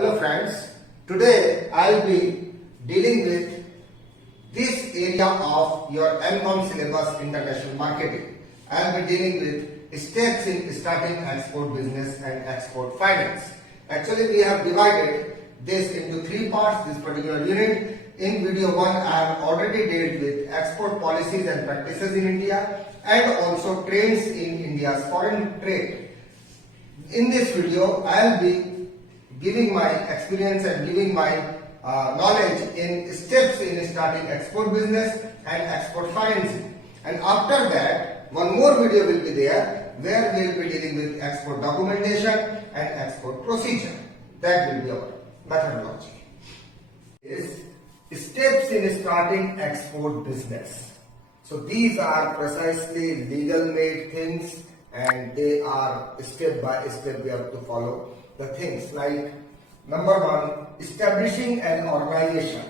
Hello friends, today I'll be dealing with this area of your MCOM syllabus, international marketing. I'll be dealing with steps in starting export business and export finance. Actually, we have divided this into three parts, this particular unit. In video 1, I have already dealt with export policies and practices in India and also trends in India's foreign trade. In this video, I'll be giving my experience and giving my knowledge in steps in starting export business and export financing. And after that, one more video will be there where we will be dealing with export documentation and export procedure. That will be our methodology. Is steps in starting export business. So these are precisely legal made things and they are step by step we have to follow the things like number 1, establishing an organization.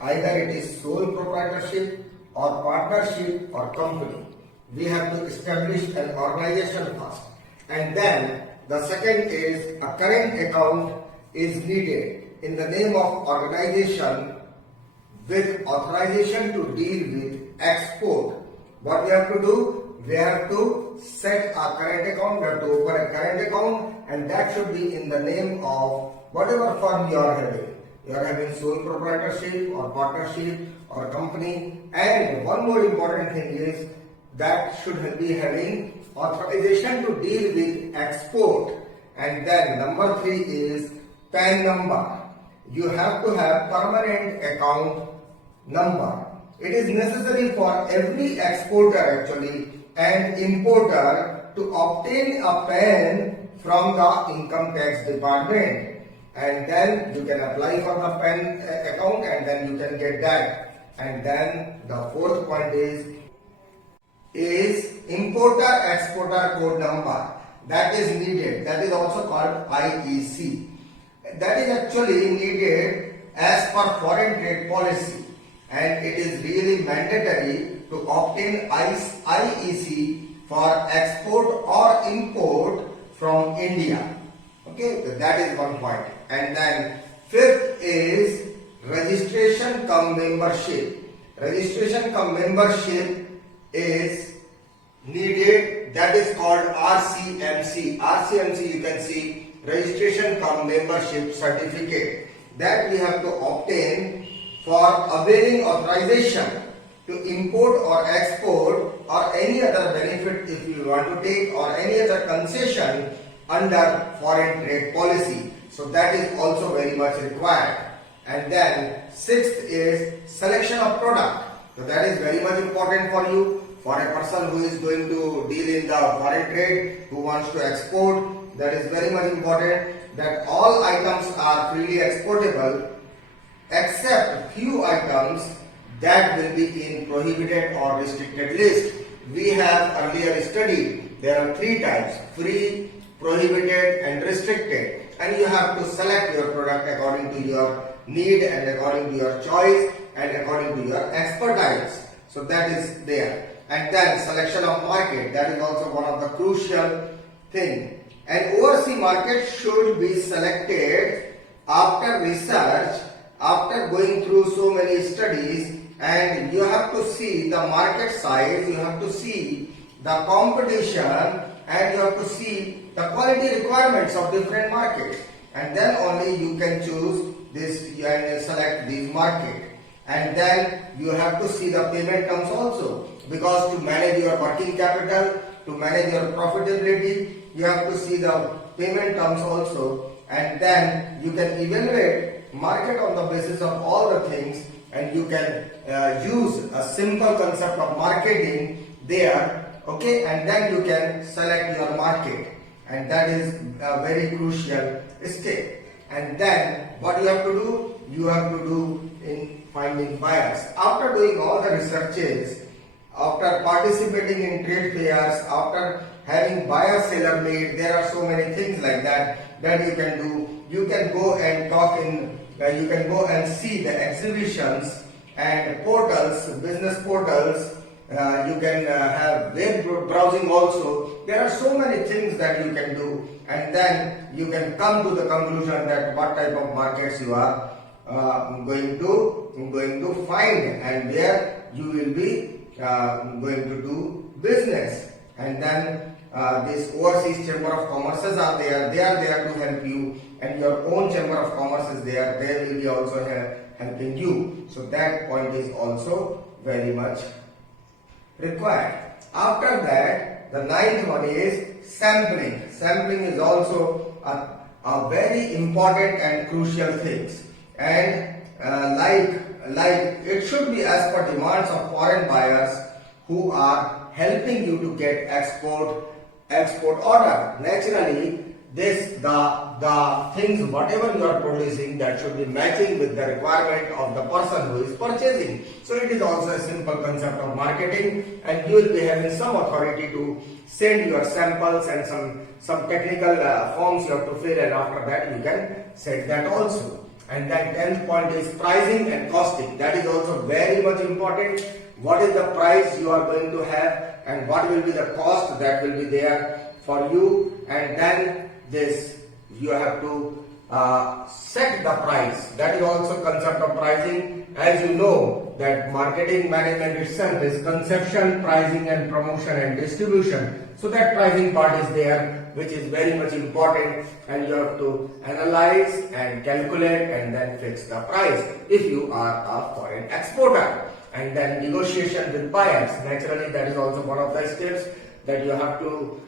Either it is sole proprietorship or partnership or company. We have to establish an organization first. And then the second is a current account is needed in the name of organization with authorization to deal with export. What we have to do? We have to set a current account, we have to open a current account, and that should be in the name of whatever firm you are having. You are having sole proprietorship or partnership or company. And one more important thing is that should be having authorization to deal with export. And then number 3 is PAN number. You have to have permanent account number. It is necessary for every exporter actually and importer to obtain a PAN from the income tax department, and then you can apply for the PAN account and then you can get that. And then the fourth point is importer exporter code number. That is needed. That is also called IEC. That is actually needed as per foreign trade policy, and it is really mandatory to obtain IEC for export or import from India. Okay, so that is one point. And then fifth is registration cum membership. Registration cum membership is needed. That is called RCMC. RCMC, you can see registration cum membership certificate, that we have to obtain for availing authorization to import or export or any other benefit if you want to take or any other concession under foreign trade policy. So that is also very much required. And then sixth is selection of product. So that is very much important for you, for a person who is going to deal in the foreign trade, who wants to export. That is very much important that all items are freely exportable except few items that will be in prohibited or restricted list. We have earlier studied there are 3 types: free, prohibited and restricted, and you have to select your product according to your need and according to your choice and according to your expertise. So that is there. And then selection of market, that is also one of the crucial thing. An overseas market should be selected after research, after going through so many studies, and you have to see the market size, you have to see the competition, and you have to see the quality requirements of different markets, and then only you can choose this and select this market. And then you have to see the payment terms also, because to manage your working capital, to manage your profitability, you have to see the payment terms also, and then you can evaluate market on the basis of all the things, and you can use a simple concept of marketing there, okay, and then you can select your market, and that is a very crucial step. And then what you have to do? You have to do in finding buyers. After doing all the researches, after participating in trade fairs, after having buyer-seller meet, there are so many things like that you can do. You can go and talk in, you can go and see the exhibitions and portals, business portals. You can have web browsing also. There are so many things that you can do, and then you can come to the conclusion that what type of markets you are going to find and where you will be going to do business. And then this overseas chamber of commerces are there. They are there to help you, and your own chamber of commerce is there. They will be also helping you. So that point is also very much required. After that, the ninth one is sampling. Sampling is also a very important and crucial thing. And like it should be as per demands of foreign buyers who are helping you to get export order. Naturally, the things whatever you are producing, that should be matching with the requirement of the person who is purchasing. So it is also a simple concept of marketing, and you will be having some authority to send your samples and some technical forms you have to fill, and after that you can set that also. And then 10th point is pricing and costing. That is also very much important. What is the price you are going to have, and what will be the cost that will be there for you. And then this, you have to set the price. That is also concept of pricing. As you know that marketing management itself is conception, pricing and promotion and distribution. So that pricing part is there, which is very much important, and you have to analyze and calculate and then fix the price if you are a foreign exporter. And then negotiation with buyers. Naturally, that is also one of the steps that you have to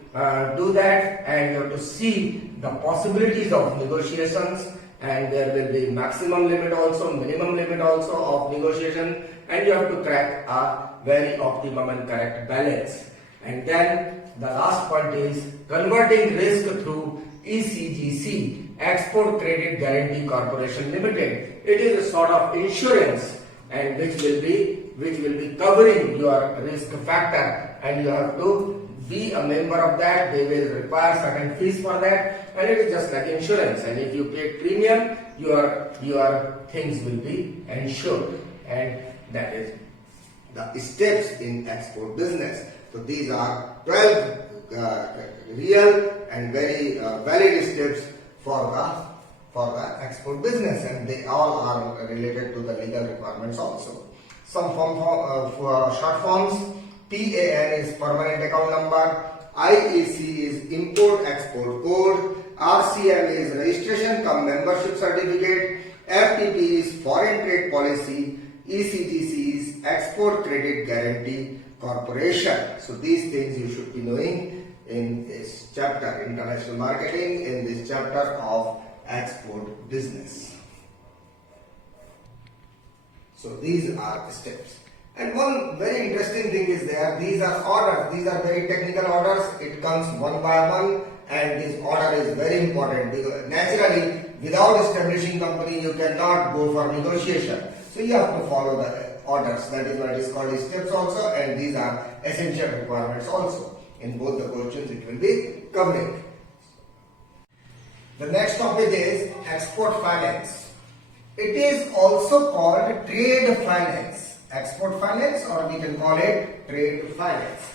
do that, and you have to see the possibilities of negotiations, and there will be maximum limit also, minimum limit also of negotiation, and you have to crack a very optimum and correct balance. And then the last point is converting risk through ECGC, Export Credit Guarantee Corporation Limited. It is a sort of insurance, and which will be covering your risk factor, and you have to be a member of that. They will require certain fees for that, and it is just like insurance, and if you pay premium, your things will be insured. And that is the steps in export business. So these are 12 real and very valid steps for the export business, and they all are related to the legal requirements also. Some short forms. PAN is permanent account number, IEC is import export code, RCM is registration cum membership certificate, FTP is foreign trade policy, ECGC is export credit guarantee corporation. So these things you should be knowing in this chapter, international marketing, in this chapter of export business. So these are the steps. And one very interesting thing is there, these are orders, these are very technical orders, it comes one by one, and this order is very important because naturally without establishing company you cannot go for negotiation. So you have to follow the orders, that is why it is called steps also, and these are essential requirements also. In both the questions it will be covering. The next topic is export finance. It is also called trade finance. Export finance, or we can call it trade finance.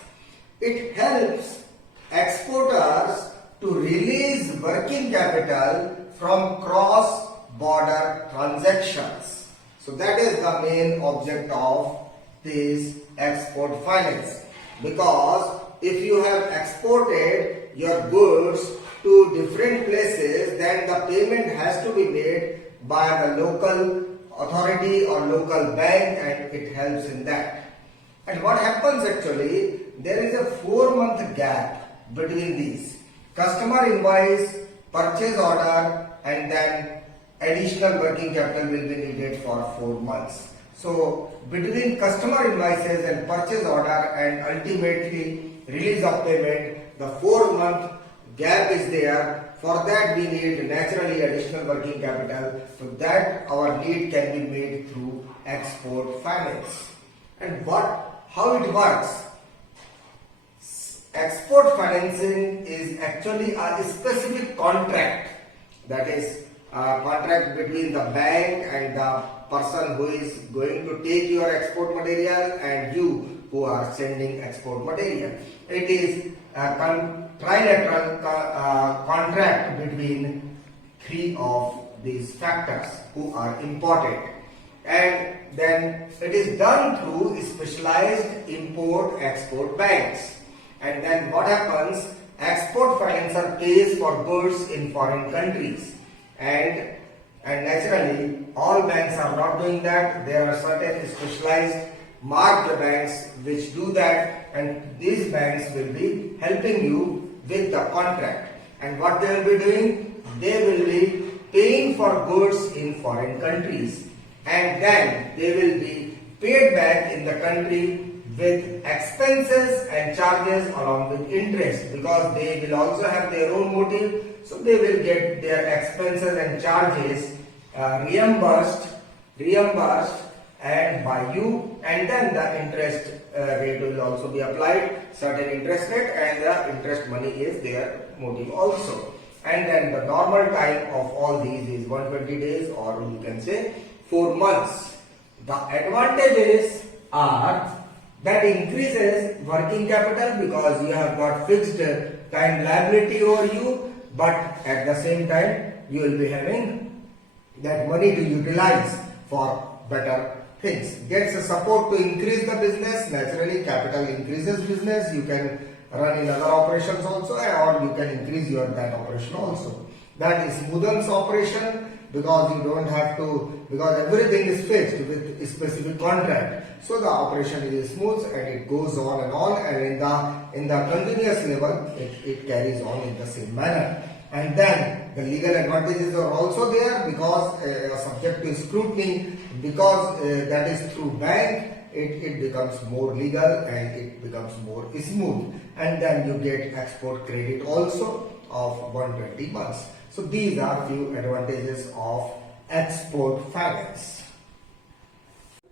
It helps exporters to release working capital from cross-border transactions. So that is the main object of this export finance. Because if you have exported your goods to different places, then the payment has to be made by the local authority or local bank, and it helps in that. And what happens actually, there is a 4-month gap between these. Customer invoice, purchase order, and then additional working capital will be needed for 4 months. So between customer invoices and purchase order and ultimately release of payment, the 4-month gap is there. For that we need naturally additional working capital, so that our need can be made through export finance. And how it works? Export financing is actually a specific contract, that is a contract between the bank and the person who is going to take your export material and you who are sending export material. It is trilateral contract between three of these factors who are important, and then it is done through specialized import-export banks. And then what happens? Export financer pays for goods in foreign countries, and naturally all banks are not doing that. There are certain specialized marked banks which do that, and these banks will be helping you with the contract. And what they will be doing? They will be paying for goods in foreign countries, and then they will be paid back in the country with expenses and charges along with interest, because they will also have their own motive, so they will get their expenses and charges reimbursed and by you, and then the interest rate will also be applied, certain interest rate, and the interest money is their motive also. And then the normal time of all these is 120 days, or you can say 4 months. The advantages are that increases working capital because you have got fixed time liability over you, but at the same time you will be having that money to utilize for better things. Gets a support to increase the business. Naturally, capital increases business. You can run in other operations also, or you can increase your that operation also. That is smoothens operation because you don't have to, because everything is fixed with a specific contract. So the operation is smooth and it goes on and on, and in the continuous level it carries on in the same manner. And then the legal advantages are also there because subject to scrutiny, because that is through bank, it becomes more legal and it becomes more smooth. And then you get export credit also of 120 months. So these are few advantages of export finance.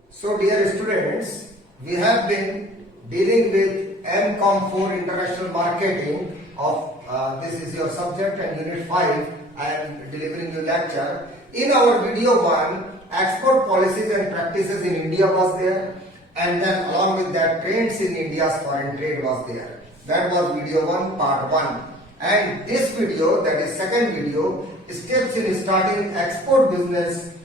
So dear students, we have been dealing with MCOM 4 International Marketing of this is your subject, and Unit 5 I am delivering you lecture. In our video 1, export policies and practices in India was there, and then along with that trends in India's foreign trade was there. That was video 1 part 1. And this video, that is second video, steps in starting export business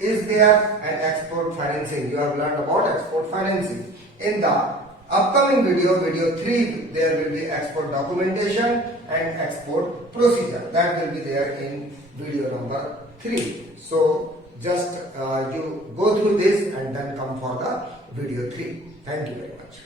is there, and export financing. You have learned about export financing. In the upcoming video, video 3, there will be export documentation and export procedure. That will be there in video number 3. So just you go through this and then come for the video 3. Thank you very much.